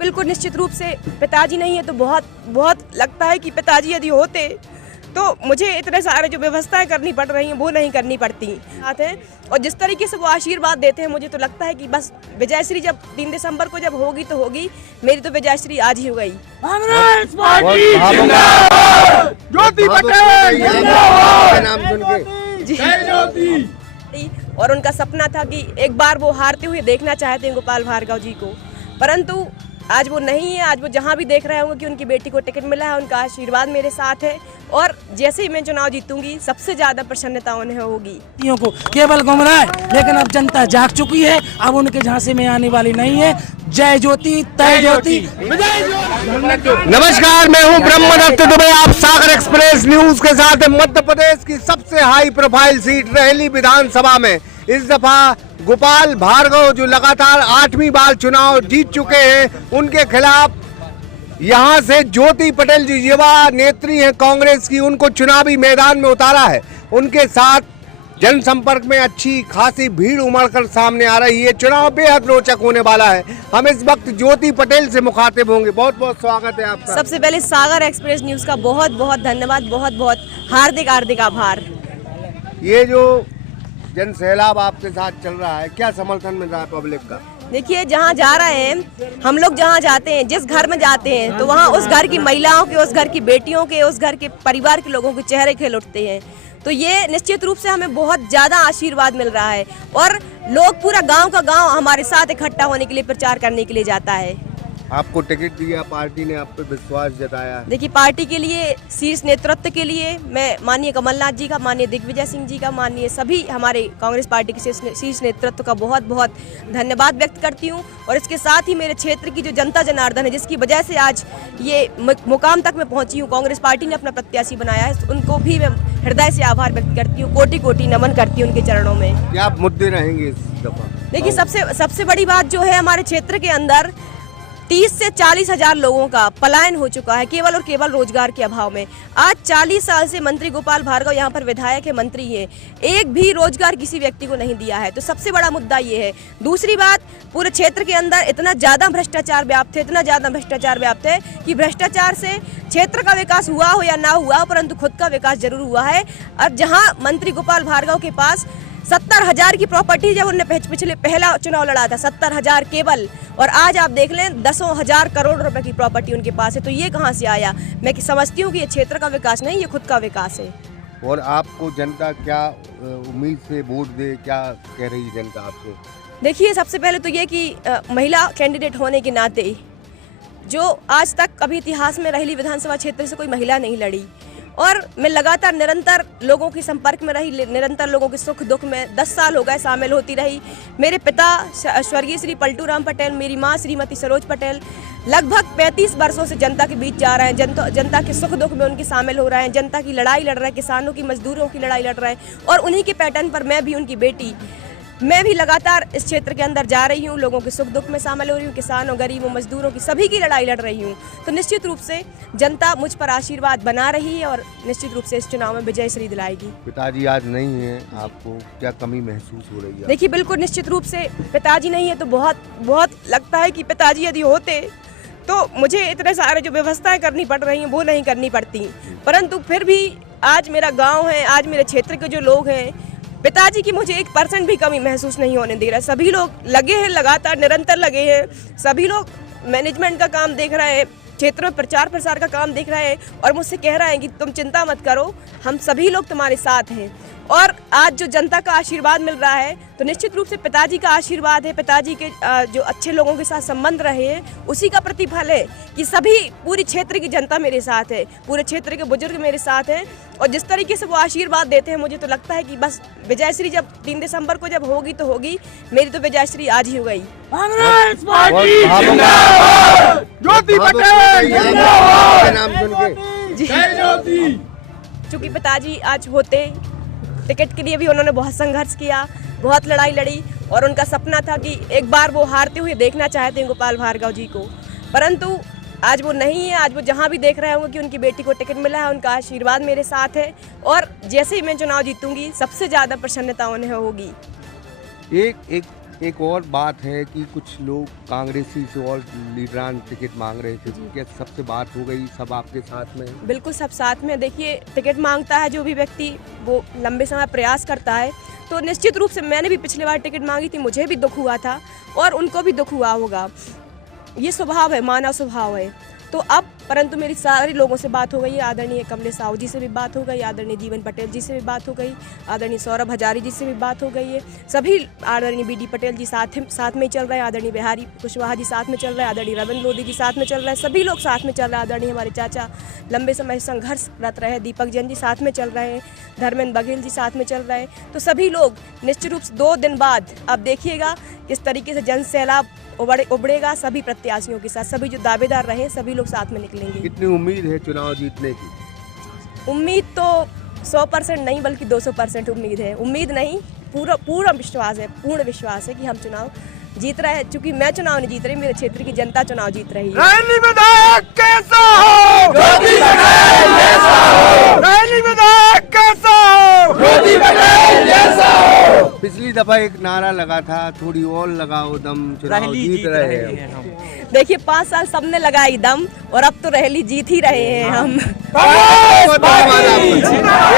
बिल्कुल निश्चित रूप से पिताजी नहीं है तो बहुत बहुत लगता है कि पिताजी यदि होते तो मुझे इतने सारे जो व्यवस्थाएं करनी पड़ रही हैं वो नहीं करनी पड़ती आते हैं। और जिस तरीके से वो आशीर्वाद देते हैं मुझे तो लगता है कि बस विजयश्री जब 3 दिसंबर को जब होगी तो होगी, मेरी तो विजयश्री आज ही हो गई। कांग्रेस पार्टी जिंदाबाद, ज्योति पटेल जिंदाबाद, नाम सुन के जय ज्योति। और उनका सपना था कि एक बार वो हारते हुए देखना चाहते हैं गोपाल भार्गव जी को, परंतु आज वो नहीं है। आज वो जहाँ भी देख रहे होंगे कि उनकी बेटी को टिकट मिला है, उनका आशीर्वाद मेरे साथ है और जैसे ही मैं चुनाव जीतूंगी सबसे ज्यादा प्रसन्नता उन्हें होगी। को केवल गुमराह है, लेकिन अब जनता जाग चुकी है, अब उनके झांसे में आने वाली नहीं है। जय ज्योति तय ज्योति। नमस्कार, मैं हूं ब्रह्मदत्त दुबे, आप सागर एक्सप्रेस न्यूज के साथ। मध्य प्रदेश की सबसे हाई प्रोफाइल सीट रहली विधानसभा में इस दफा गोपाल भार्गव जो लगातार 8वीं बार चुनाव जीत चुके हैं, उनके खिलाफ यहां से ज्योति पटेल जी युवा नेत्री हैं कांग्रेस की, उनको चुनावी मैदान में उतारा है। उनके साथ जनसंपर्क में अच्छी खासी भीड़ उमड़कर सामने आ रही है। चुनाव बेहद रोचक होने वाला है। हम इस वक्त ज्योति पटेल से मुखातिब होंगे। बहुत बहुत स्वागत है आपका। सबसे पहले सागर एक्सप्रेस न्यूज का बहुत बहुत धन्यवाद, बहुत बहुत हार्दिक हार्दिक आभार। ये जो जन सैलाब आपके साथ चल रहा है, क्या समर्थन मिल रहा है पब्लिक का? देखिए, जहाँ जा रहे हैं हम लोग, जहाँ जाते हैं, जिस घर में जाते हैं तो वहाँ उस घर की महिलाओं के, उस घर की बेटियों के, उस घर के परिवार के लोगों के चेहरे खिल उठते हैं। तो ये निश्चित रूप से हमें बहुत ज़्यादा आशीर्वाद मिल रहा है और लोग पूरा गांव का गांव हमारे साथ इकट्ठा होने के लिए, प्रचार करने के लिए जाता है। आपको टिकट दिया, पार्टी ने आप पे विश्वास जताया। देखिए, पार्टी के लिए, शीर्ष नेतृत्व के लिए मैं माननीय कमलनाथ जी का, माननीय दिग्विजय सिंह जी का, माननीय सभी हमारे कांग्रेस पार्टी के शीर्ष नेतृत्व का बहुत बहुत धन्यवाद व्यक्त करती हूँ। और इसके साथ ही मेरे क्षेत्र की जो जनता जनार्दन है, जिसकी वजह से आज ये मुकाम तक मैं पहुँची हूँ, कांग्रेस पार्टी ने अपना प्रत्याशी बनाया है, उनको भी मैं हृदय से आभार व्यक्त करती हूँ, कोटि कोटि नमन करती हूँ उनके चरणों में। क्या मुद्दे रहेंगे इस दफा? देखिए, सबसे बड़ी बात जो है, हमारे क्षेत्र के अंदर 30 से 40 हजार लोगों का पलायन हो चुका है केवल और केवल रोजगार के अभाव में। आज 40 साल से मंत्री गोपाल भार्गव यहाँ पर विधायक है, मंत्री है, एक भी रोजगार किसी व्यक्ति को नहीं दिया है। तो सबसे बड़ा मुद्दा ये है। दूसरी बात, पूरे क्षेत्र के अंदर इतना ज़्यादा भ्रष्टाचार व्याप्त है, इतना ज़्यादा भ्रष्टाचार व्याप्त है कि भ्रष्टाचार से क्षेत्र का विकास हुआ हो या ना हुआ, परंतु खुद का विकास जरूर हुआ है। और जहाँ मंत्री गोपाल भार्गव के पास 70,000 की प्रॉपर्टी, जब उन्होंने पिछले पहला चुनाव लड़ा था 70,000 केवल, और आज आप देख लें 10,000 करोड़ रुपए की प्रॉपर्टी उनके पास है। तो ये कहाँ से आया? मैं समझती हूँ कि ये क्षेत्र का विकास नहीं, ये खुद का विकास है। और आपको जनता क्या उम्मीद से वोट दे, क्या कह रही है जनता आपसे? देखिए, सबसे पहले तो ये कि महिला कैंडिडेट होने के नाते, जो आज तक कभी इतिहास में रहली विधानसभा क्षेत्र से कोई महिला नहीं लड़ी, और मैं लगातार निरंतर लोगों के संपर्क में रही, निरंतर लोगों के सुख दुख में 10 साल हो गए शामिल होती रही। मेरे पिता स्वर्गीय श्री पलटू राम पटेल, मेरी माँ श्रीमती सरोज पटेल लगभग 35 वर्षों से जनता के बीच जा रहे हैं, जनता के सुख दुख में उनके शामिल हो रहे हैं, जनता की लड़ाई लड़ रहे हैं, किसानों की, मजदूरों की लड़ाई लड़ रहे हैं। और उन्हीं के पैटर्न पर मैं भी, उनकी बेटी, मैं भी लगातार इस क्षेत्र के अंदर जा रही हूँ, लोगों के सुख दुख में शामिल हो रही हूँ, किसानों, गरीबों, मजदूरों की, सभी की लड़ाई लड़ रही हूँ। तो निश्चित रूप से जनता मुझ पर आशीर्वाद बना रही है और निश्चित रूप से इस चुनाव में विजयश्री दिलाएगी। पिताजी आज नहीं है, आपको क्या कमी महसूस हो रही है? देखिए, बिल्कुल निश्चित रूप से पिताजी नहीं है तो बहुत बहुत लगता है कि पिताजी यदि होते तो मुझे इतने सारे जो व्यवस्थाएं करनी पड़ रही हैं वो नहीं करनी पड़ती, परंतु फिर भी आज मेरा गाँव है, आज मेरे क्षेत्र के जो लोग हैं, पिताजी की मुझे 1% भी कमी महसूस नहीं होने दे रहा है। सभी लोग लगे हैं, लगातार निरंतर लगे हैं, सभी लोग मैनेजमेंट का काम देख रहे हैं, क्षेत्र में प्रचार प्रसार का काम देख रहे हैं और मुझसे कह रहे हैं कि तुम चिंता मत करो, हम सभी लोग तुम्हारे साथ हैं। और आज जो जनता का आशीर्वाद मिल रहा है तो निश्चित रूप से पिताजी का आशीर्वाद है, पिताजी के जो अच्छे लोगों के साथ संबंध रहे हैं उसी का प्रतिफल है कि सभी, पूरी क्षेत्र की जनता मेरे साथ है, पूरे क्षेत्र के बुजुर्ग मेरे साथ हैं। और जिस तरीके से वो आशीर्वाद देते हैं मुझे तो लगता है कि बस विजयश्री जब 3 दिसंबर को जब होगी तो होगी, मेरी तो विजयश्री आज ही हो गई। कांग्रेस पार्टी जिंदाबाद, ज्योति पटेल जिंदाबाद, नाम सुन के जय ज्योति। चूंकि पिताजी आज होते, टिकट के लिए भी उन्होंने बहुत संघर्ष किया, बहुत लड़ाई लड़ी, और उनका सपना था कि एक बार वो हारते हुए देखना चाहते हैं गोपाल भार्गव जी को, परंतु आज वो नहीं है। आज वो जहाँ भी देख रहे होंगे कि उनकी बेटी को टिकट मिला है, उनका आशीर्वाद मेरे साथ है और जैसे ही मैं चुनाव जीतूंगी सबसे ज़्यादा प्रसन्नता उन्हें होगी। एक एक और बात है कि कुछ लोग कांग्रेसी से और लीडरान टिकट मांग रहे थे, क्या सबसे बात हो गई? सब आपके साथ में? बिल्कुल सब साथ में। देखिए, टिकट मांगता है जो भी व्यक्ति, वो लंबे समय प्रयास करता है, तो निश्चित रूप से मैंने भी पिछली बार टिकट मांगी थी, मुझे भी दुख हुआ था और उनको भी दुख हुआ होगा। ये स्वभाव है, मानव स्वभाव है। तो अब परंतु मेरी सारे लोगों से बात हो गई है। आदरणीय कमलेश साहू जी से भी बात हो गई, आदरणीय जीवन पटेल जी से भी बात हो गई, आदरणीय सौरभ हजारी जी से भी बात हो गई है। सभी आदरणीय बीडी पटेल जी साथ में ही चल रहे हैं, आदरणीय बिहारी कुशवाहा जी साथ में चल रहे हैं, आदरणीय रविंद्र लोधी जी साथ में चल रहे हैं, सभी लोग साथ में चल रहे हैं। आदरणीय हमारे चाचा लंबे समय संघर्षरत रहे दीपक जैन जी साथ में चल रहे हैं, धर्मेंद्र बघेल जी साथ में चल रहे हैं। तो सभी लोग निश्चित रूप से 2 दिन बाद अब देखिएगा किस तरीके से जन सैलाब उबड़ेगा सभी प्रत्याशियों के साथ। सभी जो दावेदार रहे सभी लोग साथ में निकलेंगे। कितनी उम्मीद है चुनाव जीतने की? उम्मीद तो 100% नहीं बल्कि 200% उम्मीद है। उम्मीद नहीं, पूरा विश्वास है, पूर्ण विश्वास है कि हम चुनाव जीत रहे हैं। चूंकि मैं चुनाव नहीं जीत रही, मेरे क्षेत्र की जनता चुनाव जीत रही है। रैली विधायक कैसा हो? ज्योति बघेल जैसा हो। रैली विधायक कैसा हो? ज्योति बघेल जैसा हो। पिछली दफा एक नारा लगा था, थोड़ी और लगाओ दम, चुनाव जीत रहे हैं हम। देखिए 5 साल सबने लगाई दम और अब तो रैली जीत ही रहे हैं हम।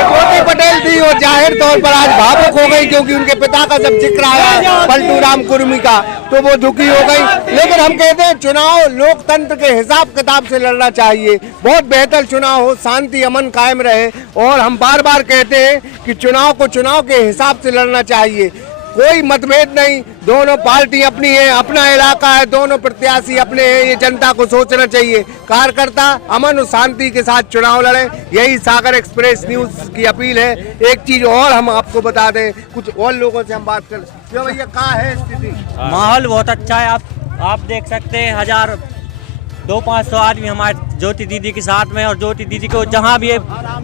ज्योति पटेल थी और जाहिर तौर पर आज भावुक हो गई क्योंकि उनके पिता का जब जिक्र आया पलटू राम कुर्मी का तो वो दुखी हो गई। लेकिन हम कहते हैं चुनाव लोकतंत्र के हिसाब किताब से लड़ना चाहिए, बहुत बेहतर चुनाव हो, शांति अमन कायम रहे। और हम बार बार कहते हैं कि चुनाव को चुनाव के हिसाब से लड़ना चाहिए, कोई मतभेद नहीं, दोनों पार्टी अपनी है, अपना इलाका है, दोनों प्रत्याशी अपने हैं, ये जनता को सोचना चाहिए। कार्यकर्ता अमन और शांति के साथ चुनाव लड़े, यही सागर एक्सप्रेस न्यूज की अपील है। एक चीज और हम आपको बता दें, कुछ और लोगों से हम बात कर, क्यों भैया कहाँ है स्थिति? माहौल बहुत अच्छा है, आप देख सकते हैं 1000-500 आदमी हमारे ज्योति दीदी के साथ में। और ज्योति दीदी को जहाँ भी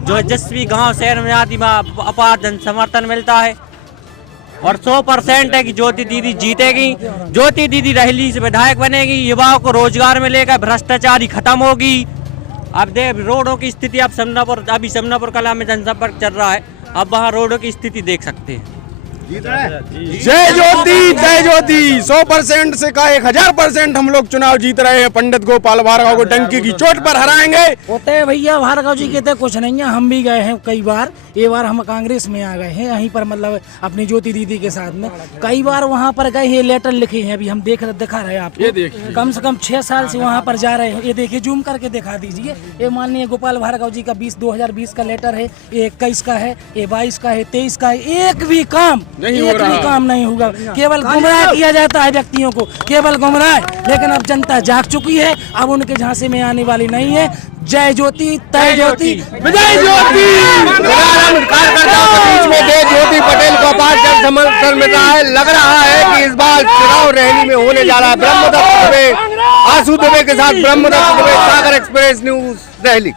जो जिस भी गांव शहर में आती वहाँ अपार जन समर्थन मिलता है और 100% है कि ज्योति दीदी जीतेगी। ज्योति दीदी रैली से विधायक बनेगी, युवाओं को रोजगार मिलेगा, भ्रष्टाचारी खत्म होगी। अब देख रोडों की स्थिति, अब समनापुर कला में जनसंपर्क चल रहा है, अब वहाँ रोडों की स्थिति देख सकते हैं। जय ज्योति 100% से का 1000% हम लोग चुनाव जीत रहे हैं। पंडित गोपाल भार्गव को डंकी की चोट पर हराएंगे। होते भैया भार्गव जी कहते कुछ नहीं है, हम भी गए हैं कई बार। ये बार हम कांग्रेस में आ गए हैं, यहीं पर मतलब अपनी ज्योति दीदी के साथ में कई बार वहाँ पर गए हैं, लेटर लिखे हैं, अभी हम दिखा रहे हैं आपको। कम से कम 6 साल से वहाँ पर जा रहे हैं। ये देखिए जूम करके दिखा दीजिए, ये माननीय गोपाल भार्गव जी का 2020 का लेटर है, ये 21 का है, ये 22 का है, 23 का है। एक भी काम नहीं होगा, केवल गुमराह किया जाता है व्यक्तियों को, केवल गुमराह। लेकिन अब जनता जाग चुकी है, अब उनके झांसे में आने वाली नहीं है। जय ज्योति तय ज्योति विजय ज्योति। कार्यकर्ताओं के बीच में ज्योति पटेल को अपार जन समर्थन मिल रहा है। लग रहा है कि इस बार चुनाव रैली में होने जा रहा है। ब्रह्मदत्त दुबे, आशु दुबे के साथ Brahmadatt Dubey, Sagar express news Delhi.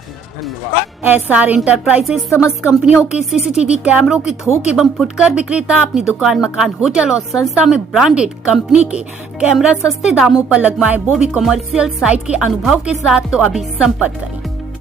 SR enterprises समस्त कंपनियों के CCTV कैमरों के थोक एवं फुटकर विक्रेता अपनी दुकान, मकान, होटल और संस्था में ब्रांडेड कंपनी के कैमरा सस्ते दामों पर लगवाएं, वो भी कमर्शियल साइट के अनुभव के साथ। तो अभी संपर्क करें।